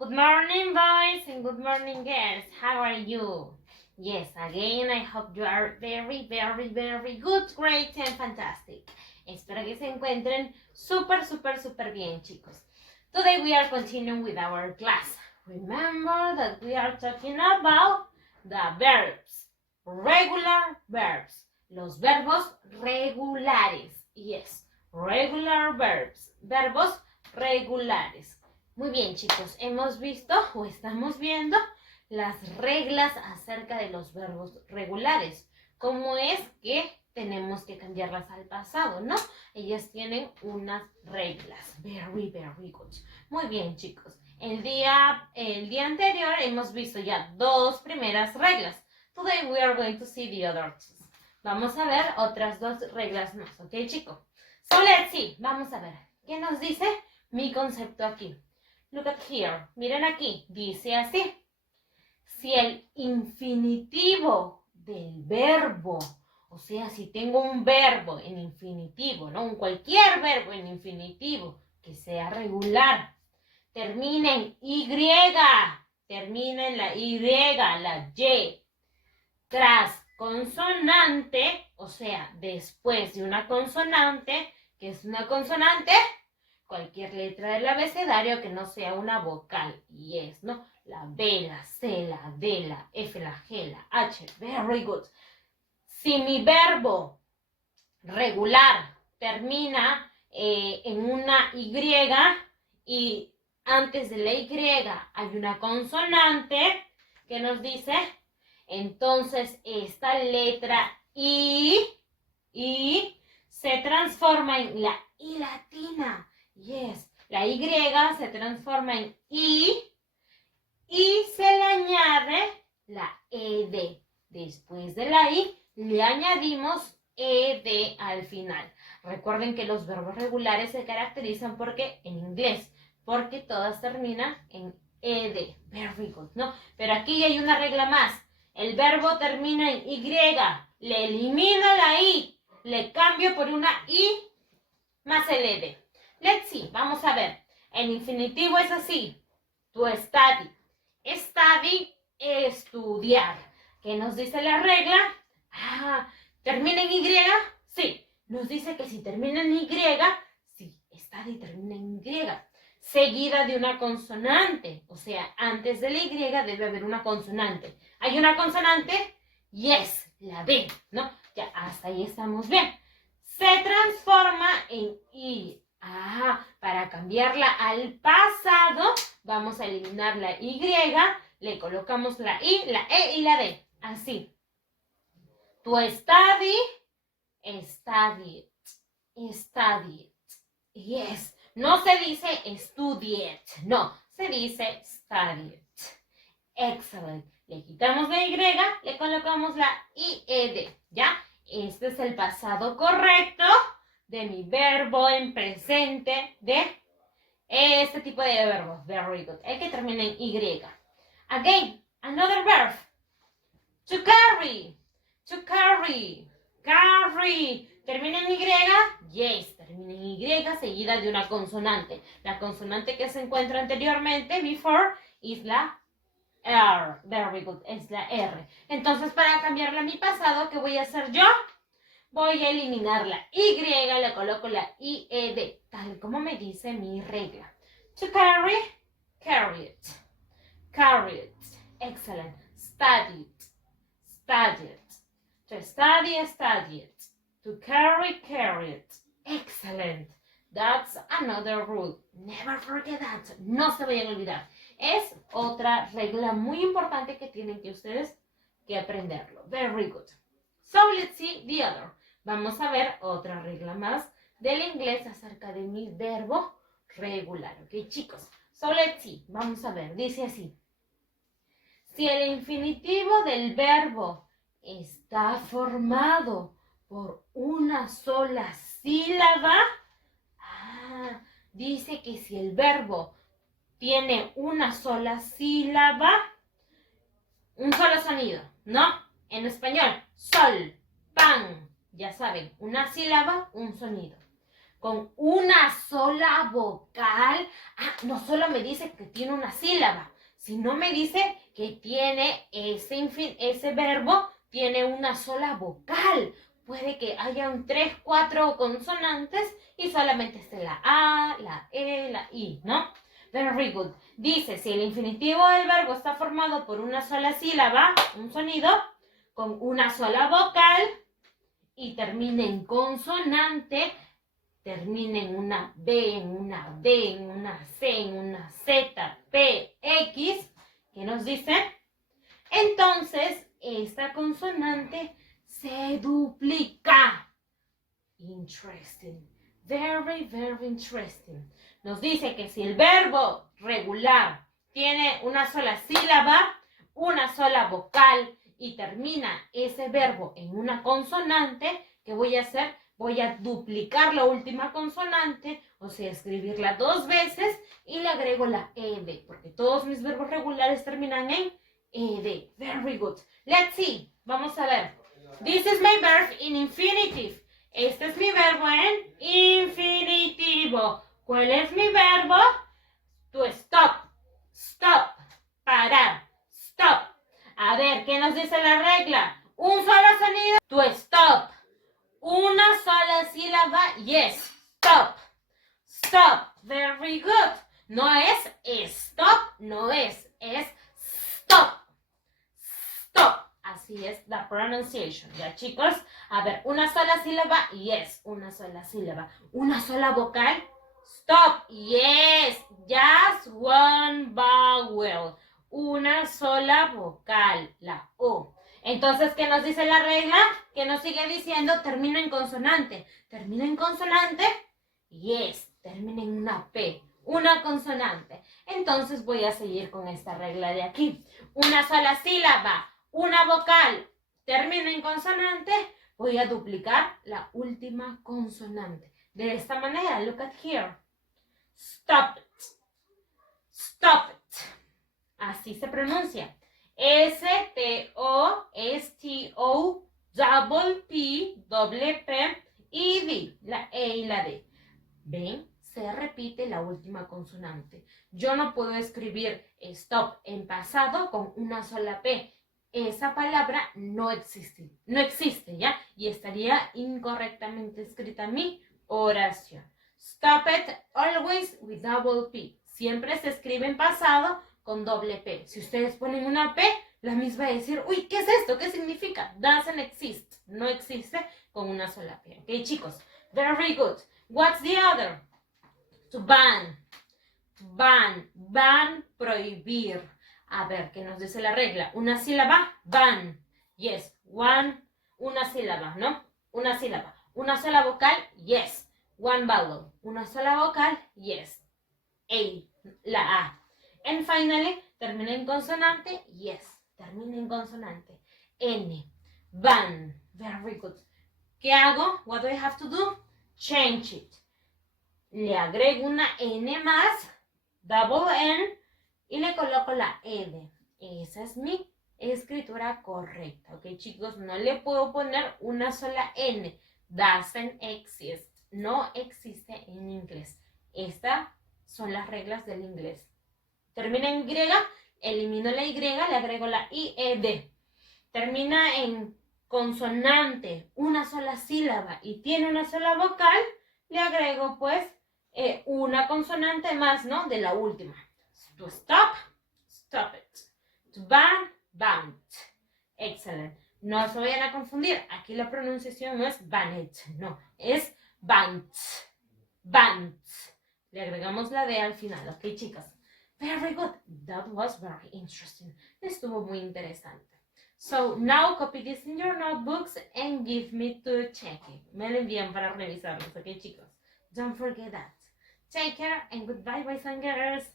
Good morning, boys, and good morning, girls. How are you? Yes, again, I hope you are very, very, very good, great, and fantastic. Espero que se encuentren súper bien, chicos. Today we are continuing with our class. Remember that we are talking about the verbs, regular verbs, los verbos regulares. Yes, regular verbs, verbos regulares. Muy bien, chicos, hemos visto o estamos viendo las reglas acerca de los verbos regulares. Cómo es que tenemos que cambiarlas al pasado, ¿no? Ellas tienen unas reglas. Very, very good. Muy bien, chicos. El día anterior hemos visto ya dos primeras reglas. Today we are going to see the other two. Vamos a ver otras dos reglas más, ¿ok, chicos? So let's see. Vamos a ver. ¿Qué nos dice mi concepto aquí? Look at here. Miren aquí. Dice así. Si el infinitivo del verbo, o sea, si tengo un verbo en infinitivo, ¿no? Cualquier verbo en infinitivo que sea regular, termina en Y, termina en la Y, la Y, tras consonante, o sea, después de una consonante, ¿qué es una consonante? Cualquier letra del abecedario que no sea una vocal. Yes, ¿no? La B, la C, la D, la F, la G, la H. Very good. Si mi verbo regular termina en una Y y antes de la Y hay una consonante que nos dice, entonces esta letra I se transforma en la I latina. Yes, la Y se transforma en I y se le añade la ED. Después de la I le añadimos ED al final. Recuerden que los verbos regulares se caracterizan porque en inglés, porque todas terminan en ED. Very good, ¿no? Pero aquí hay una regla más. El verbo termina en Y, le elimino la I, le cambio por una I más el ED. Let's see, vamos a ver. El infinitivo es así. To study. Study, estudiar. ¿Qué nos dice la regla? ¿Termina en Y? Sí. Nos dice que si termina en Y, sí, study termina en Y. Seguida de una consonante. O sea, antes de la Y debe haber una consonante. ¿Hay una consonante? Yes, la B, ¿no? Ya, hasta ahí estamos bien. Se transforma en I. Para cambiarla al pasado, vamos a eliminar la Y, le colocamos la I, la E y la D. Así. To study, studied, studied. Yes. No se dice studied, no, se dice studied. Excellent. Le quitamos la Y, le colocamos la IED, ¿ya? Este es el pasado correcto de mi verbo en presente de este tipo de verbos. Very good. El que termina en Y. Again, another verb. To carry. To carry. Carry. ¿Termina en Y? Yes, termina en Y seguida de una consonante. La consonante que se encuentra anteriormente, before, es la R. Very good. Es la R. Entonces, para cambiarla a mi pasado, ¿qué voy a hacer yo? Voy a eliminar la Y, le coloco la IED, tal como me dice mi regla. To carry, carry it. Carry it. Excellent. Study it. Study it. To study, study it. To carry, carry it. Excellent. That's another rule. Never forget that. No se vayan a olvidar. Es otra regla muy importante que tienen que ustedes que aprenderlo. Very good. So let's see the other. Vamos a ver otra regla más del inglés acerca de mi verbo regular. ¿Ok, chicos? So let's see. Vamos a ver. Dice así. Si el infinitivo del verbo está formado por una sola sílaba, dice que si el verbo tiene una sola sílaba, un solo sonido, ¿no? En español, sol, pan, ya saben, una sílaba, un sonido. con una sola vocal. No solo me dice que tiene una sílaba, sino me dice que tiene ese verbo, tiene una sola vocal. Puede que hayan 3, 4 consonantes y solamente esté la A, la E, la I, ¿no? Very good. Dice, si el infinitivo del verbo está formado por una sola sílaba, un sonido, con una sola vocal y termina en consonante, termina en una B, en una D, en una C, en una Z, P, X, ¿qué nos dice? Entonces, esta consonante se duplica. Interesting. Very, very interesting. Nos dice que si el verbo regular tiene una sola sílaba, una sola vocal y termina ese verbo en una consonante, ¿qué voy a hacer? Voy a duplicar la última consonante, o sea, escribirla 2 veces y le agrego la ed, porque todos mis verbos regulares terminan en ed. Very good. Let's see. Vamos a ver. This is my verb in infinitive. Este es mi verbo en infinitivo. ¿Cuál es mi verbo? To stop. Stop. Parar. Stop. A ver, ¿qué nos dice la regla? Un solo sonido. To stop. Una sola sílaba. Yes. Stop. Stop. Very good. No es stop. No es stop. Stop. Así es la pronunciation. ¿Ya, chicos? A ver, una sola sílaba. Yes. Una sola sílaba. Una sola vocal. Stop. Yes. Just one vowel. Una sola vocal. La O. Entonces, ¿qué nos dice la regla? ¿Qué nos sigue diciendo? Termina en consonante. ¿Termina en consonante? Yes. Termina en una P. Una consonante. Entonces voy a seguir con esta regla de aquí. Una sola sílaba. Una vocal. Termina en consonante. Voy a duplicar la última consonante. De esta manera. Look at here. Stop it. Stop it. Así se pronuncia. S-T-O-S-T-O-P-P-E-D. La E y la D. ¿Ven? Se repite la última consonante. Yo no puedo escribir stop en pasado con una sola P. Esa palabra no existe. No existe, ¿ya? Y estaría incorrectamente escrita mi oración. Stop it always with double P. Siempre se escribe en pasado con doble P. Si ustedes ponen una P, la misma va a decir, uy, ¿qué es esto? ¿Qué significa? Doesn't exist. No existe con una sola P. ¿Ok, chicos? Very good. What's the other? To ban. Ban. Ban, prohibir. A ver, ¿qué nos dice la regla? Una sílaba, ban. Yes. One, una sílaba, ¿no? Una sílaba. Una sola vocal, yes. One vowel. Una sola vocal, yes. A, la A. And finally, termina en consonante, yes. Termina en consonante. N. Ban. Very good. ¿Qué hago? What do I have to do? Change it. Le agrego una N más, double N, y le coloco la ed. Esa es mi escritura correcta. ¿Ok, chicos? No le puedo poner una sola N. Doesn't exist. No existe en inglés. Estas son las reglas del inglés. Termina en Y, elimino la Y, le agrego la IED. Termina en consonante, una sola sílaba y tiene una sola vocal, le agrego pues una consonante más, ¿no? De la última. To stop, stop it. To ban, banned. Excellent. No se vayan a confundir. Aquí la pronunciación no es banned, no. Es banned. Banned. Le agregamos la D al final, ¿ok, chicas? Very good. That was very interesting. Estuvo muy interesante. So, now copy this in your notebooks and give me to check it. Me lo envían para revisarlos, ¿ok, chicos? Don't forget that. Take care and goodbye, boys and girls.